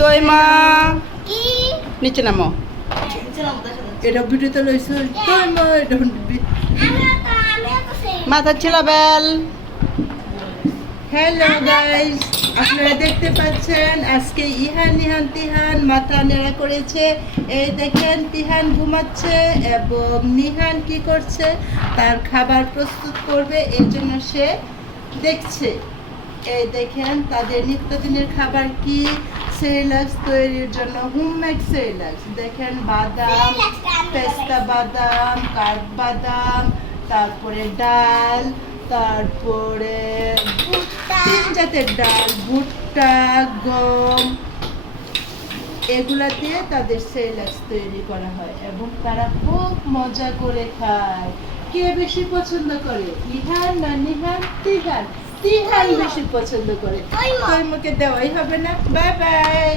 তোই মা। কি? নিচে নামো। এটা ভিডিওতে লইছে এটা মাথা ছিলা বেল। হ্যালো গাইস আপনারা দেখতে পাচ্ছেন আজকে ইহান নিহান তিহান মাথা নেড়া করেছে। এই দেখেন তিহান ঘুমাচ্ছে এবং নিহান কি করছে? তার খাবার প্রস্তুত করবে এই জন্য সে দেখছে। এই দেখেন তাদের নিত্যদিনের খাবার কি? সেরিলাক্স তৈরির জন্য হোমমেড সেলাক্স। দেখেন বাদাম পেস্তা বাদাম কাঠবাদাম তারপরে ডাল তারপরে তিন জাতের ডাল ভুট্টা গম। এগুলা দিয়ে তাদের সেলাক্স তৈরি করা হয় এবং তারা খুব মজা করে খায়। কে বেশি পছন্দ করে? ইহান না নিহান তিহান তিহান বেশি পছন্দ করে। তাই তৈমকে দেওয়াই হবে না। Bye bye.